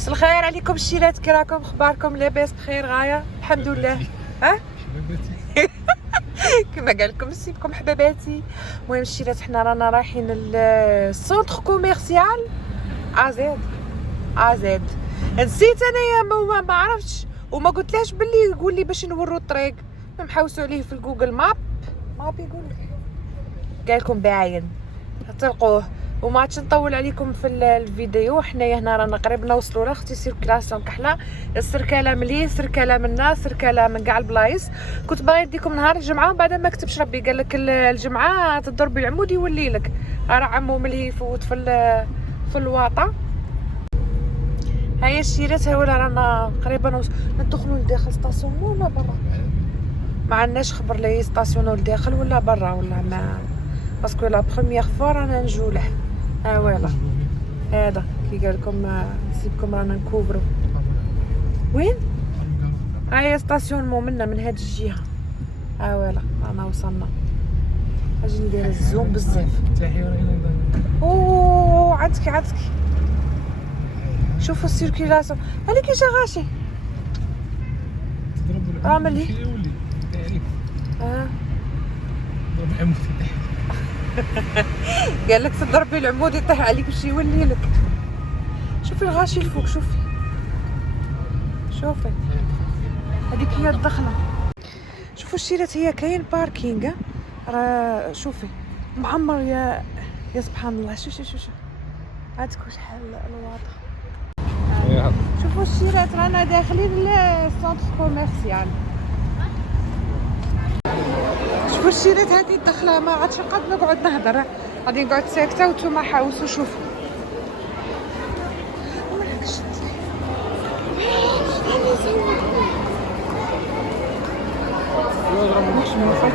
مساء الخير عليكم الشيرات، كي راكم؟ اخباركم؟ لاباس بخير غايه؟ الحمد لله. ها كما قال لكم نسيبكم حباباتي. المهم الشيرات، حنا رانا رايحين للسونتر كوميرسيال ازاد. نسيت انايا ما عرفتش وما قلتلهاش باللي يقول لي باش نورو الطريق. نحوسوا عليه في الجوجل ماب يقول قال لكم باين تلقوه. وما عادش نطول عليكم في الفيديو. حنايا هنا رانا قريب نوصلوا لاختي سيركلاسيون كحله. السركاله ملي سركاله منا سركاله من كاع البلايص. كنت باغي نديكم نهار الجمعه وبعد ما كتبش ربي قال لك الجمعه تضرب بالعمود يولي لك. راه عمو ملي يفوت في الواطه. هيا الشيرات، هاولا رانا قريبا ندخلوا لداخل ستاسيون ولا برا؟ ما عندناش خبر لي يستاسيونو لداخل ولا برا ولا ما، باسكو لا بروميير فوا رانا نجوله. فوالا هذا كي قال لكم نسيبكم رانا نكوفرو. وين؟ هيا ستاسيونمون منا من هاد الجهه. فوالا رانا وصلنا. اجي ندير الزوم بزاف. اوه عندك شوفوا السيركيلاسيون هذيك كي غاشي عامل لي قال لك تضربي العمود يطيح عليك باش يولي لك. شوفي الغاشي الفوق، شوفي هذيك هي الدخله. شوفوا الشيرات، هي كاين باركينغ راه شوفي معمر يا سبحان الله. شوفي عندكم شحال الواضح. شوفوا الشيرات، رانا داخلين للسونتر كوميرسيال. شوفوا الشيرات، هذه الدخله ما عادش نقعد نقعد نهضر، غادي نقعد ساكته وانتوما حاوسوا. شوفوا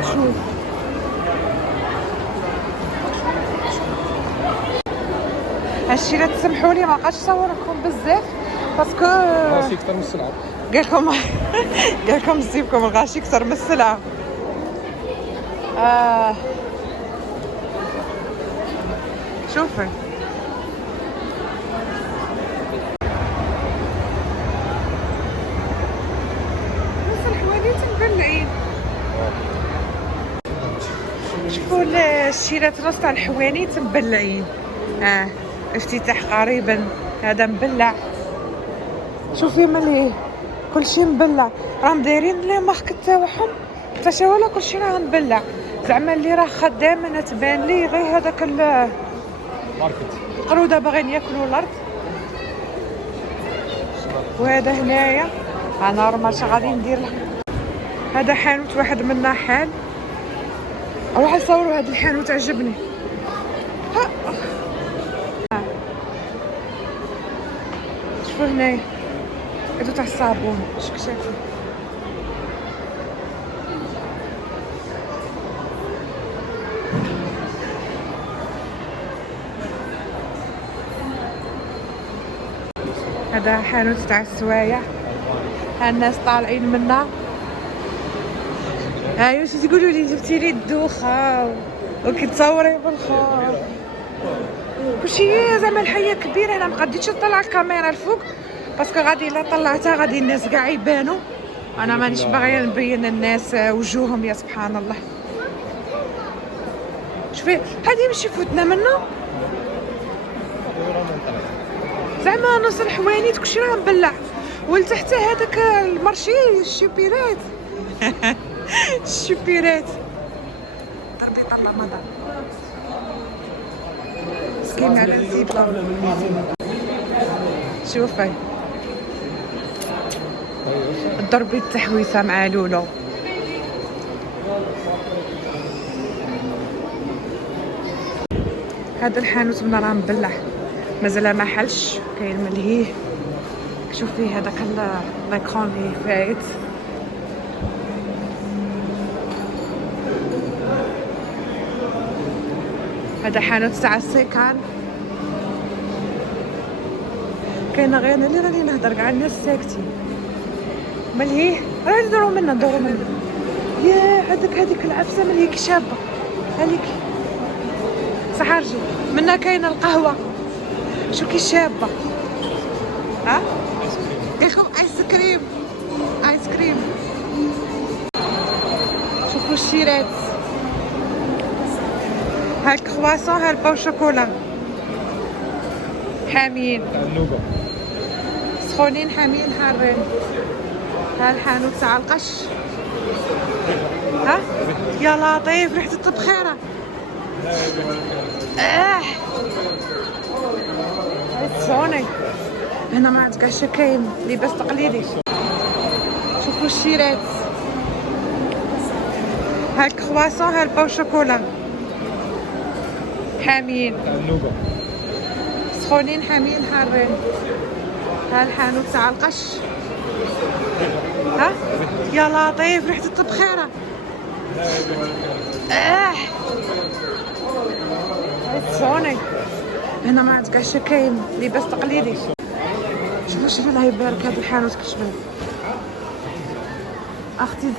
تشوف هالشيرات. تسمحوا لي ما بقاش نصور لكم بزاف باسكو الغاشي اكثر من السلعه. قال لكم نسيبكم الغاشي اكثر من السلعه. شوفي نص الحواديت مبلعين. شوفوا الشيرات، نص تاع الحوانيت مبلعين. افتتاح قريبا، هذا مبلع. شوفي ملي كلشي مبلع، راهم دايرين لي مارك تاعهم حتى ولا كلشي راه مبلع. زعما اللي راه خدام انا تبان لي غير هذاك ماركت القروده باغيين ياكلوا الارض. وهذا هنايا انا راه غادي ندير هذا حانوت واحد منا حال. اروح نصوروا هذا الحانوت عجبني. شوفوا هنايا هادو تاع الصابون شكشاكي. هذا حانوت تاع السوايع، ها الناس طالعين منا. واش تقولوا لي؟ جبتي لي الدوخه وكتصوري بالخوف كلشي. زعما الحيه كبيره، انا ما قديتش نطلع الكاميرا الفوق باسكو غادي الا طلعتها غادي الناس كاع يبانوا. انا مانيش باغيه نبين الناس وجوههم يا سبحان الله. شوفي هذه ماشي فوتنا منه، زعما نص الحوانيت كلشي راه مبلع. ولتحت هذاك المارشي الشوبيرات الشوبيرات ضربي طلع مضى مسكين على الزيبه. شوفي ضربي التحويسه مع لولو. هذا الحانوت من راه مبلع مازال ما حلش، كاين ملهيه. شوفي هذاك لاكرون اللي فايت. هذا حانوت تاع السيكان. كاينه غير انا اللي راني نهضر، كاع الناس ساكتين. ملهيه راه ندورو منه. يا هذيك العفسه ملهيه كي شابه هذيك صح. رجي منا كاينه القهوه شو كي شابه. ها قالكم ايس كريم ايس كريم. شوفوا الشيرات، ها الكرواسون، ها الباو شوكولا حامين تاع النوبه. سخونين حامين حارين. ها الحانوت تاع القش، ها يا لطيف ريحة التبخيرة. سوني هنا ما عاد كاع كاين لباس تقليدي. شوفوا الشيرات، ها الكرواسون، ها الباو شوكولا حامين تاع النوبه. سخونين حامين حارين. ها الحانوت تاع القش، ها يا لطيف ريحة التبخيرة. سوني هنا ما عاد كاع كاين لباس تقليدي. شوفوا الله يبارك هذا الحانوت كيشبه. اختي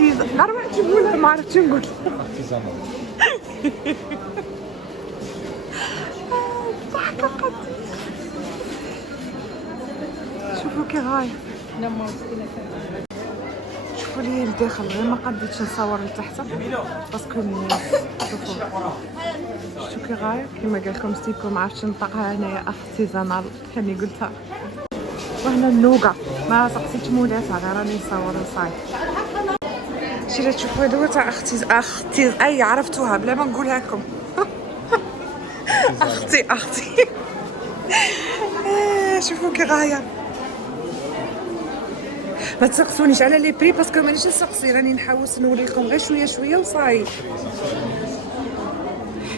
غير واحد تقولها ما عرفتش نقول. ضحكة قدي. شوفوا كي غاية. شوفوا لي الداخل غير ما قديتش نصور لتحت باسكو الناس. شوفوا شتو كي غاية كيما قالكم ستيكو ما عرفتش نطقها هنايا ارتيزانال كاني قلتها. وهنا النوغا ما سقسيتش مولاتها غير راني نصور وصاي. شي تشوفوا هذا تاع اختي اي عرفتوها بلا ما نقولها لكم. اختي شوفوا كي غايه. ما تسقسونيش على لي بري باسكو مانيش نسقسي، راني نحاوس نوري لكم غير شويه شويه وصاي.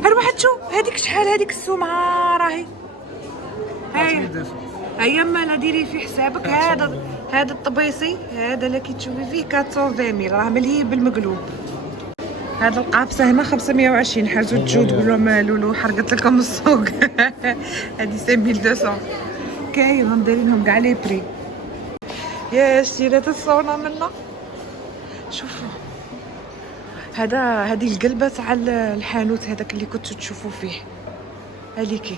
هاد واحد شوف هذيك شحال هذيك السمعه راهي هيا مالا ديري في حسابك. هذا الطبيسي هذا اللي كتشوفي فيه 420 راه مليء بالمقلوب. هذا القابسه هنا 520 حاجه تجو تقولوا مالو حرقت لكم السوق. هذه 5200 كاين دايرينهم كاع لي بري. يا شريت الصونه منا. شوفوا هذه القلبه تاع الحانوت هذاك اللي كنتو تشوفوا فيه هذيك.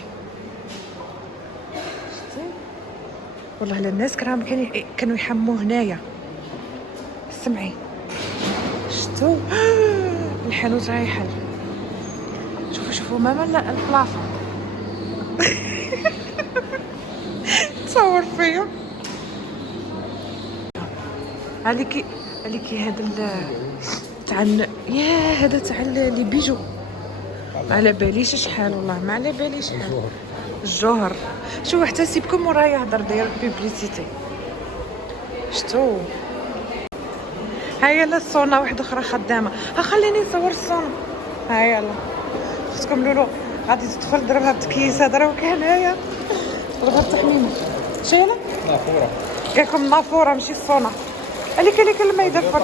والله الناس كانوا يحموا هنايا. سمعي شتو الحانوت راه يحل. شوفوا ماما لا البلافون. تصور فيا عليكي هذا تاع يا هذا تاع لي بيجو ما على باليش شحال والله ما على باليش شحال. الجوهر شوفوا حتى سيبكم وراه يهضر داير بيبليسيتي. شتو ها يلا الصونه واحده اخرى خدامه. خليني نصور الصونه. ها يلا اختكم لولو غادي تدخل ضربها بتكيس. هذا راه هنايا ضربها بتحميمه. شايله نافوره قالكم نافوره ماشي الصونه. عليك الماء يدفق.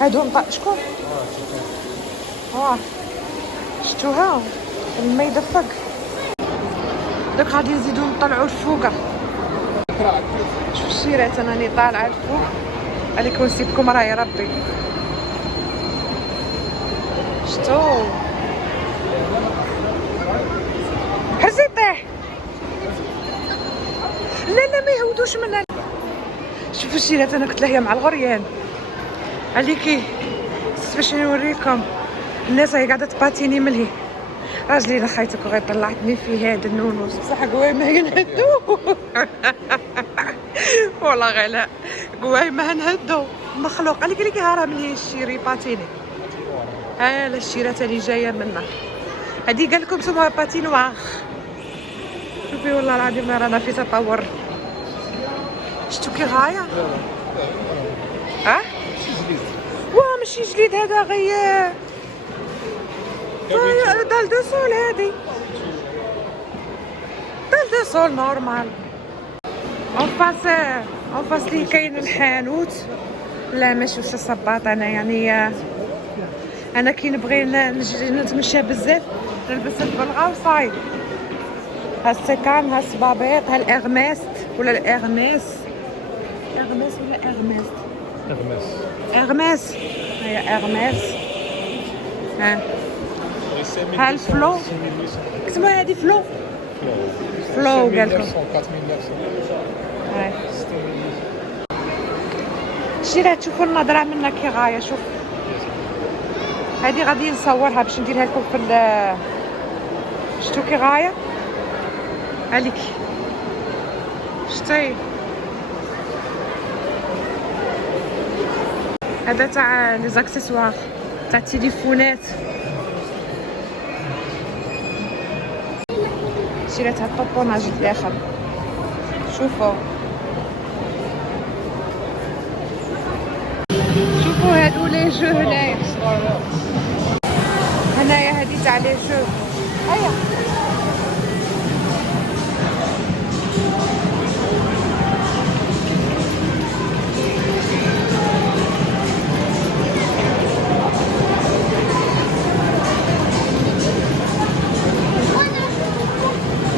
هادو شكون شتوها الماء يدفق. دوك غادي نزيدو نطلعو الفوقه. شوف الشيرات انا راني طالعه الفوق عليكم نسيبكم راه يا ربي. شتو حسي طيح. لا ما يهودوش منها. شوفوا الشيرات انا كنت لاهيه مع الغريان عليكي باش نوريكم. الناس هي قاعده تباتيني ملهي. راجلي لا خيتك غير طلعتني في هذا النونوس بصح قوايمه ينهدو. والله غير لا قوايمه نهدو مخلوق. عليك هارا ملهي الشيري باتيني. ها لا الشيرات اللي جايه منا هذه قال لكم سموها باتينوار. شوفي والله العظيم رانا في تطور. شتو كي غايه. واه ماشي جديد هذا غير دال دو سول. هادي دال دو سول نورمال. اون فاس لي كاين الحانوت. لا ماشي وش الصباط. انا يعني انا كي نبغي نجري نتمشى بزاف نلبس البلغه وصاي. ها السكان ها الصبابيط ها الاغماس ولا الاغماس ولا اغماس هي اغماس. ها الفلو كتبوا هذه فلو قالكم. هاي شتي تشوفوا النظره منا كي غايه. شوف هذه غادي نصورها باش نديرها لكم في شتو كي غايه عليك. شتي هذا تاع لي زاكسيسوار تاع التليفونات. شريت هاد الطوبوناج الداخل. شوفوا شوفوا هادو لي جو هنايا. هنايا هادي تاع لي جو. هيا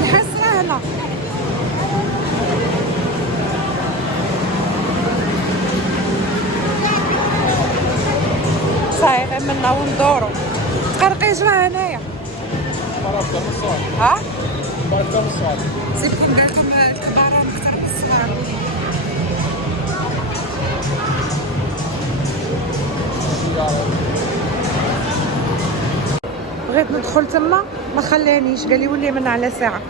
الحسرة هنا. صايغ منا وندورو تقرقيجوها هنايا. ها سيبكم قالكم الكبار اكثر من الصغار. بغيت ندخل تما ما خلانيش، قال لي ولي من على ساعه.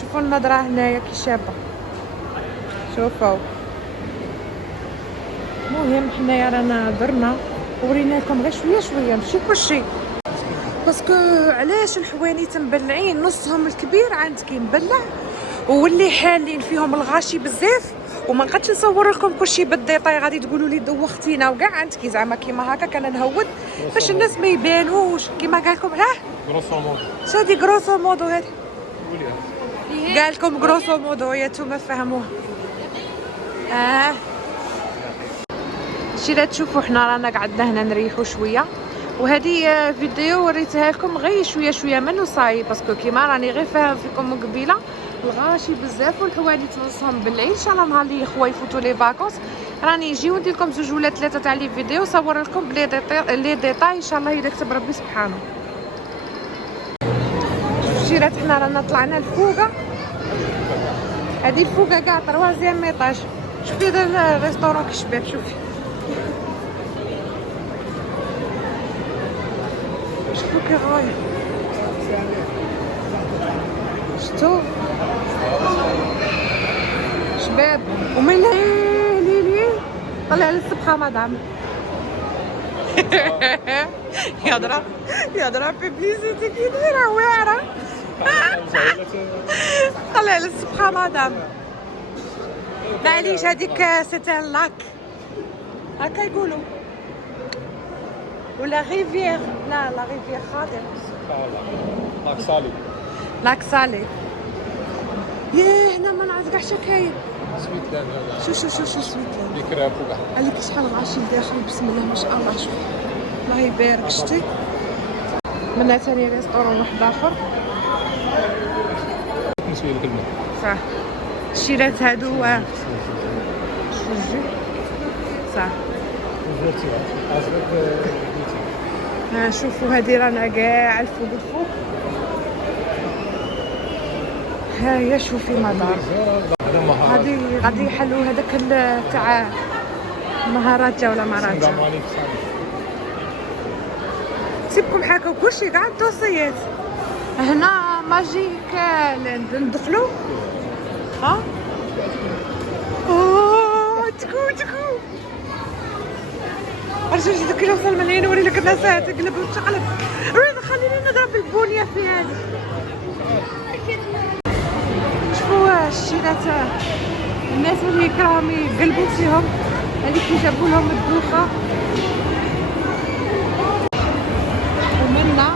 شوفوا النظره هنايا كي شابه. شوفوا المهم حنايا رانا درنا ورينا لكم غير شويه شويه ماشي كلشي، باسكو علاش الحوانيت مبلعين نصهم الكبير عندك مبلع واللي حالين فيهم الغاشي بزاف. وما نقدش نصور لكم كلشي بالديطاي، غادي تقولوا لي دوختينا وكاع عندك زعما كيما هكا كنهود باش الناس ما يبانوش كيما قال لكم. ها غروسو مودو شادي غروسو مودو هادي قال لكم غروسو مودو يا نتوما فهموها. شي لا تشوفوا حنا رانا قعدنا هنا نريحوا شويه، وهذه فيديو وريتها لكم غير شويه شويه منو صاي، باسكو كيما راني غير فاهم فيكم قبيله الغاشي بزاف والحواليت نصهم بالعين. ان شاء الله نهار اللي يخوا يفوتوا لي فاكونس راني نجي وندير لكم 2 ولا 3 تاع لي فيديو صور لكم بلي ديتاي ان شاء الله اذا كتب ربي سبحانه. شتي حنا رانا طلعنا الفوقه، هذه الفوقه كاع 3 ميطاج. شوفي هذا الريستورون كي شباب. شوفي شوفوا كي غاية. شتو شباب ومن لي طلع للصبحة مدام. يضرب بيبليسيتي كي دايرة واعرة. طلع للصبحة مدام. معليش هذيك سيتان لاك هكا يقولوا ولا ريفير. لا لا ريفير خاطر لاك سالي. لاك سالي. ياه هنا ما نعرف كاع شكاين. سويتلاند هذا. شو سويتلاند ديك راه فوقها. عليك شحال غاشي داخل بسم الله ما شاء الله. شوف الله يبارك. شتي من ثاني ريستورون واحد اخر. نسوي لك الماء. صح الشيرات هادو شوجي صح. شوفوا هذه رانا كاع الفوق. ها هي شوفي مدار. غادي يحلوا هذاك تاع مهاراجا ولا مهاراجا. سيبكم حكاو كلشي كاع الدوسيات. هنا ماجيك ندخلوا. ها تكو رجع جيت كي نوصل من هنا نوري لك الناس تقلب وتقلب. خليني نضرب البنيه في هذه. شوفوا الشيرات الناس اللي يكرههم يقلبوا فيهم هذيك يجيبوا لهم الدوخه ومنا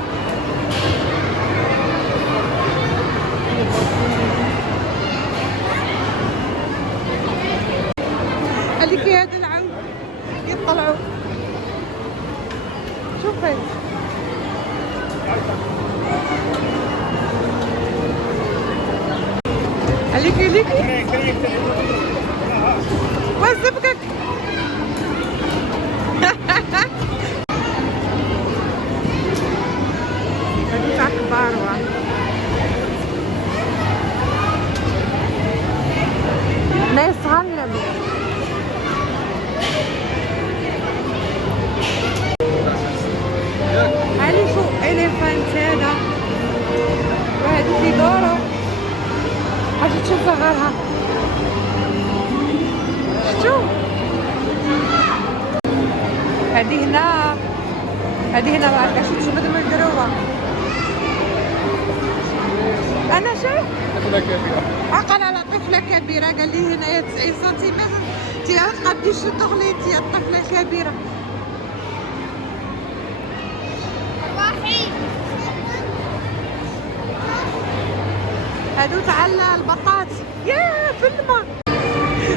هذيك هاد العود يطلعوا. شوفي عليك وزبكك. هذه تاع كبار ناس صغارها. شتو هذه هنا ما عرفتش تجبد من الدروه. انا شايف طفلة كبيرة. عقل على طفله كبيره، قال لي هنايا 90 سنتيمتر تي تقديش تغليتي يا الطفله الكبيره. هادو تاع البطاط يا في الماء.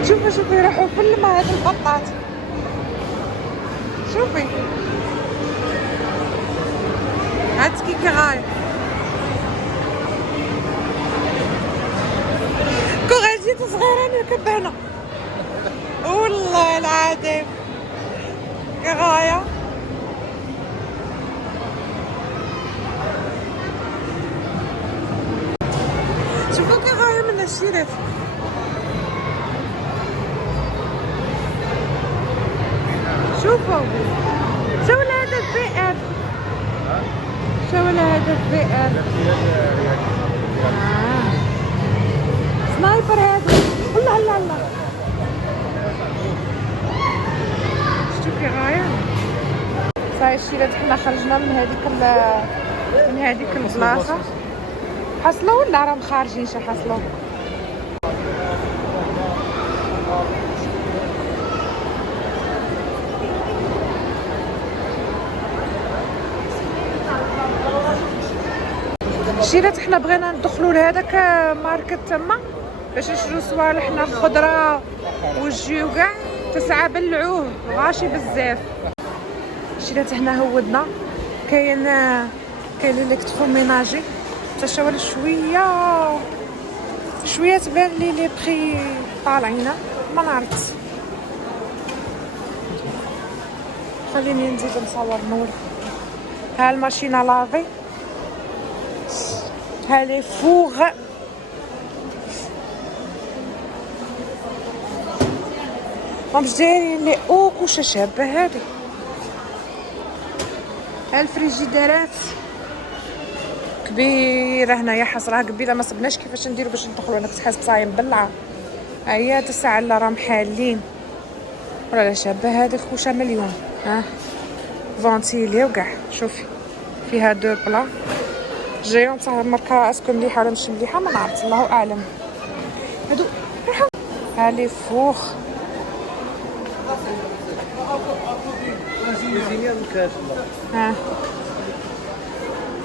شوفي يروحوا في الماء هاد البطاط. شوفي هاد كي غاير جيت صغيرة نركب هنا والله العظيم كغاية. شوفوا كغاية من الشيرات. شوفوا شو هذا الفئر، شو هذا الفئر. سنايبر هذا. الله شتو كي غاية. صاي الشيرات حنا خرجنا من هذيك البلاصة. حصلوا ولا راهم خارجين شي حصلوا؟ الشيرات حنا بغينا ندخلوا لهذاك ماركت تما باش نشرو صوالحنا الخضره والجي وكاع. تسعة بلعوه غاشي بزاف. الشيرات هنا هودنا كاين الكتروميناجي تشاور شويه تبان لي بري طالعين ما نعرفش. خليني نزيد نصور نوريكم. ها الماشينه لافي، ها لي فوغ، راهم دايرين لي اوك وش شابه هادي. ها الفريجيديرات كبيره هنايا حصرها قبيله ما صبناش كيفاش نديرو باش ندخلو. انا كنت حاسب صايم بلعه. هيا 9 لا راهم حالين ولا شابه هادي خوشه مليون. ها فونتيلي وكاع. شوفي فيها دو بلا جايون بصح الماركه اسكو مليحه ولا مش مليحه ما نعرف، الله اعلم. هادو ها لي فوخ ها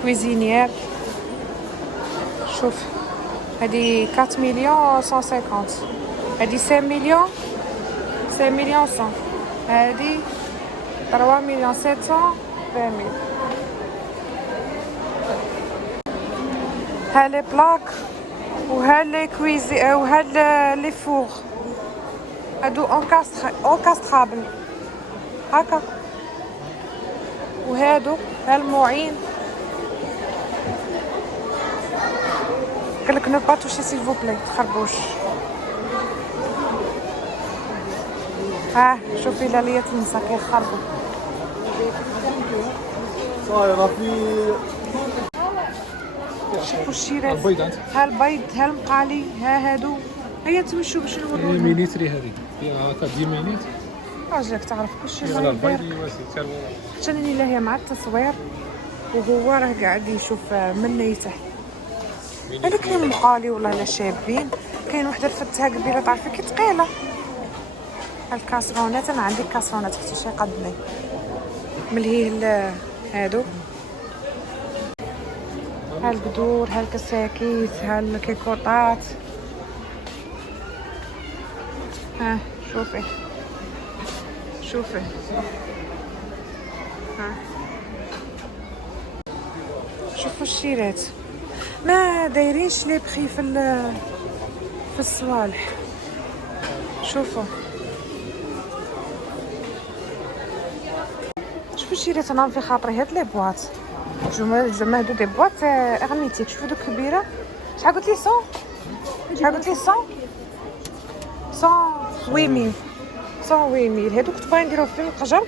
كويزينيير. شوف هادي 4 مليون 150، هادي 5 مليون 100. هادي 3 مليون 720 ميل. ها لي بلاك وها لي كويزي وها لي فوغ هادو اونكاسترابل هكا. وهادو ها المعين قالك نو با توشي سيل فو بلي تخربوش. ها شوفي لالية النساء كيخربوا. صايرة في شوفوا الشيرات. البيض ها البيض ها المقالي ها هادو. هيا تمشوا باش نوريوهم. ميليتري هذه فيها هكا 10 مينيت. راجلك تعرف كلشي على الله البيض يبارك. يواسي. حتى انا لاهيه مع التصوير وهو راه قاعد يشوف من نيته. هذا كاين مقالي والله لا شابين. كاين وحده رفدتها قبيله تعرفي كي ثقيله. الكاسرونات انا عندي كاسرونات اختي شي قدني ملهيه هادو. ها القدور ها الكساكيت ها الكيكوطات. ها شوفي ها شوفوا الشيرات ما دايرينش لي بخي في الصوالح. شوفوا الشيرات انا في خاطري هاد لي بواط جمع هادو دي بواط اغنيتيك. شوفوا دوك كبيره. شحال قلت لي 100 هادوك تبغي نديروه في القجر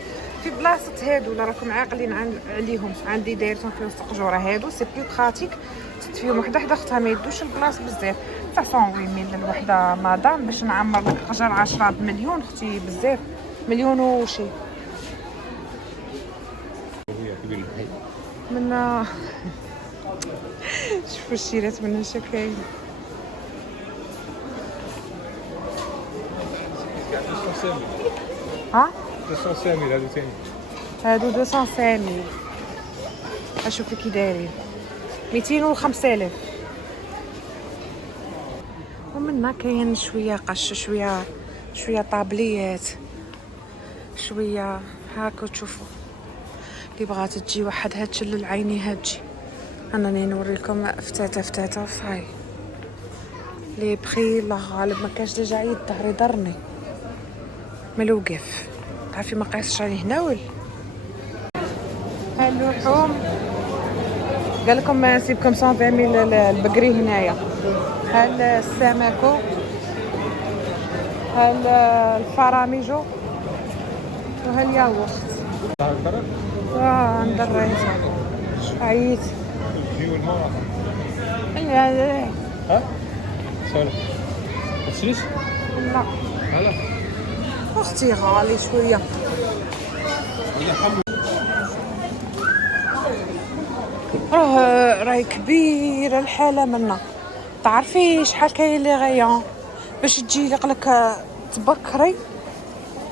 في بلاصه هادو. لا راكم عاقلين عليهم عندي دايرتهم في وسط القجوره. هادو سي بلو براتيك درت فيهم وحده اختها ما يدوش البلاص بزاف. فاصون وي ميل الوحده مدام باش نعمر الحجر 10 بمليون اختي بزاف، مليون وشي وهي كبير الحي. من شوفوا الشيرات من الشكاين. ها 200 هادو ثاني. هادو 200 اشوفوا كي دايرين 205,000. ومنا كاين شويه قش، شويه طابليات، شويه هاكا. تشوفوا اللي بغات تجي وحدها تشلل عينيها تجي. انني نوريكم فتاته هاي لي بخي. الله غالب ما كاش ديجا عيد ظهري ضرني ملوقف. تعرفي ما قايسش عليه هناول. ها اللحوم قال لكم نسيبكم 120,000 البقري هنايا. ها السمكو، ها الفراميجو، وها الياغورت. عند الرئيس عييت. الجيو الماء. لا ها؟ سولف. ما تشريش؟ لا لا. اختي غالي شويه. راهي كبيره الحاله منا. تعرفي شحال كاين لي غيان باش تجي لك تبكري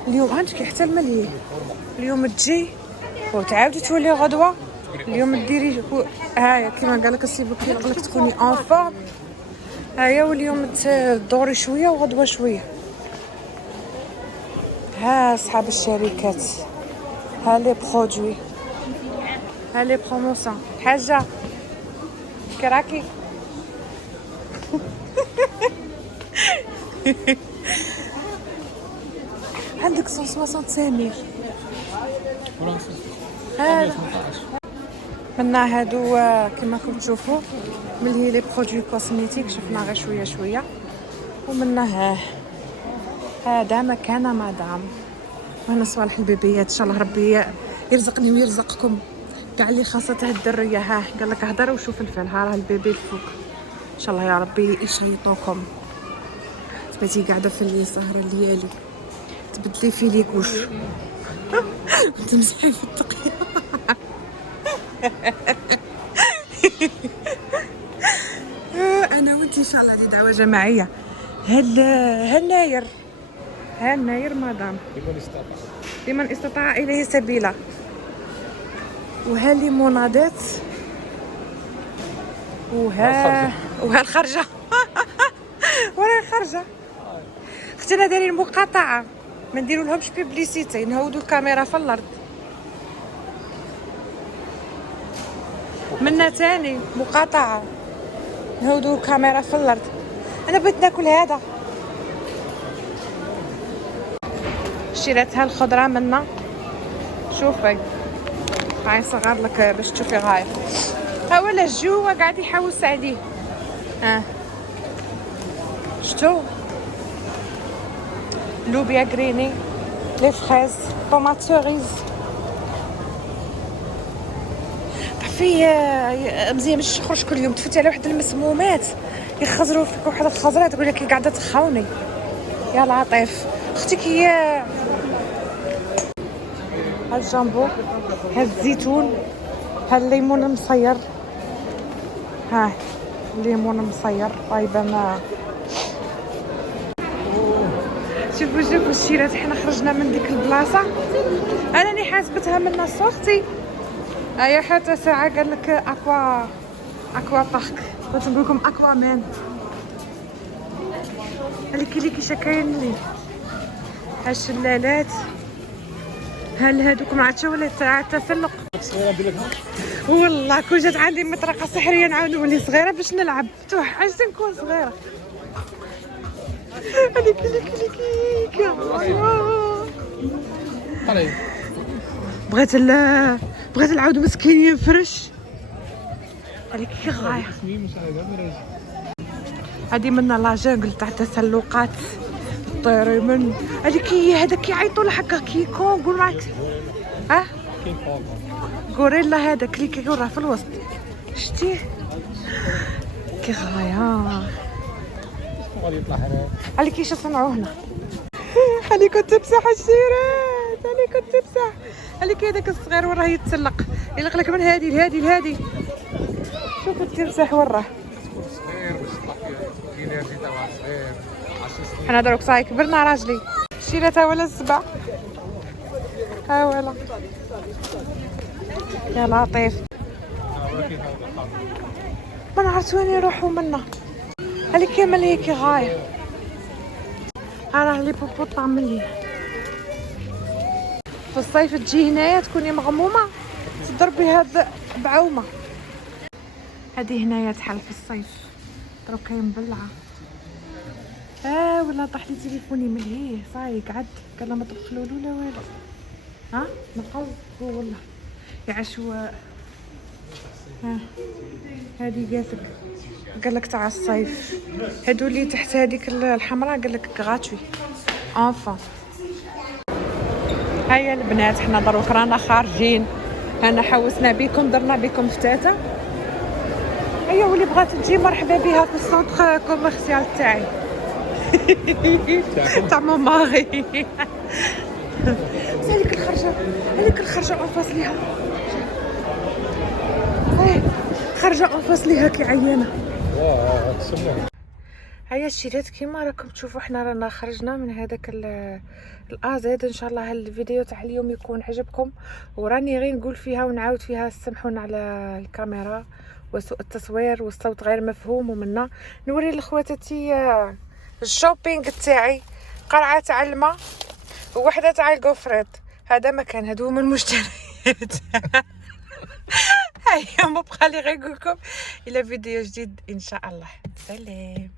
اليوم عندك حتى المليل. اليوم تجي وتعاودي تولي غدوه. اليوم ديري هايا كيما قال لك السي بكري لك تكوني اون فورم. هايا واليوم تدوري شويه وغدوه شويه. ها اصحاب الشركات، ها لي برودوي، ها لي بروموسيون. حاجه كراكي عندك 165,000. هذا منا هادو كما راكم تشوفوا ملي لي برودوي كوسميتيك شفنا غير شويه. ومنا هذا مكان مدام. وهنا صوالح البيبيات. ان شاء الله ربي يرزقني ويرزقكم كاع اللي خاصته الدريه. ها قال لك هضر وشوف الفيل. ها راه البيبي الفوق. ان شاء الله يا ربي يشيطوكم. تباتي قاعده في السهره ديالي تبدلي في لي كوش وتمسحي في التقيه. انا وانت ان شاء الله هذه دعوه جماعيه. هالناير مدام لمن استطاع اليه سبيلا. وها ليمونادات وها الخرجه. ولا الخرجه اختنا دايرين مقاطعه ما نديروا لهمش بيبليسيتي. نهودوا الكاميرا في الارض. منا تاني مقاطعه نهودوا الكاميرا في الارض. انا بغيت ناكل هذا. شريت هالخضره منا. شوفي هاي صغار لك باش تشوفي. هاي ها ولا الجو قاعد يحوس عليه. ها شتو لوبيا غريني، لي فريز، طوماط سوريز. عرفتي مزيان باش تخرج كل يوم تفوتي على واحد المسمومات يخزروا فيك واحد الخزره تقول لك قاعده تخاوني. يا لطيف اختك هي. ها الجامبو، ها الزيتون، ها الليمون المصير. ها الليمون المصير طيبه ما. شوفوا الشيرات. حنا خرجنا من ديك البلاصه انا اللي حاسبتها من نص اختي. هيا حتى ساعه قال لك اكوا بارك. كنت نقول لكم اكوا مان. هذيك شكاين لي. ها الشلالات، هادوك مع ولا تاع التسلق. والله كون جات عندي مطرقه سحريه نعاود نولي صغيره باش نلعب. توحشت نكون صغيره. هذيك بغيت نعاود مسكين ينفرش. هذيك غايه. هذه من لا جونغل تاع التسلقات. طيري من هذاك كيعيطوا له هكا كيكون. قول معاك ها غوريلا. هذاك اللي كيكون راه في الوسط. شتيه كي غايه غادي يطلع هنا. علي كيش صنعوا هنا. علي كنت تمسح الشيرات، علي كنت تمسح، علي كي هذاك الصغير وراه يتسلق يلق لك من هادي لهادي لهادي. شوف كنت تمسح وراه. صغير باش تطلع فيه انرجي تاعها صغير 10 سنين. حنا دروك صاي كبرنا راجلي. الشيرات ها ولا السبع ها ولا يا لطيف. ما نعرفت وين يروحوا منا. هلي كامل هيك غايه. ها راه لي بوبو طعم ليه. في الصيف تجي هنايا تكوني مغمومه تضربي هاد بعومه. هادي هنايا تحل في الصيف دروك هي مبلعه. ولا طاح لي تليفوني ملهيه صاي قعد قال ما تدخلوا له لا والو. ها نقص هو والله يعشو. ها هادي قال لك تاع الصيف. هادو اللي تحت هذيك الحمراء قال لك غاتوي انفون. هيا البنات حنا دروك رانا خارجين. انا حوسنا بكم درنا بكم فتاته. هيا واللي بغات تجي مرحبا بها في السونتر كوميرسيال تاعي تاع ماماغي. هذيك الخرجه هذيك الخرجه انفاس ليها خرجه انفاس ليها كي عيانه. هيا الشيرات كيما راكم تشوفوا حنا رانا خرجنا من هذاك الازاد. ان شاء الله هالفيديو تاع اليوم يكون عجبكم. وراني غير نقول فيها ونعاود فيها سمحونا على الكاميرا وسوء التصوير والصوت غير مفهوم. ومنا نوري لخواتاتي الشوبينغ تاعي. قرعه تاع الماء ووحده تاع الكوفريت. هذا مكان هادو هما المشتريات. هيا ما بقى لي غير نقول لكم الى فيديو جديد ان شاء الله. سلام.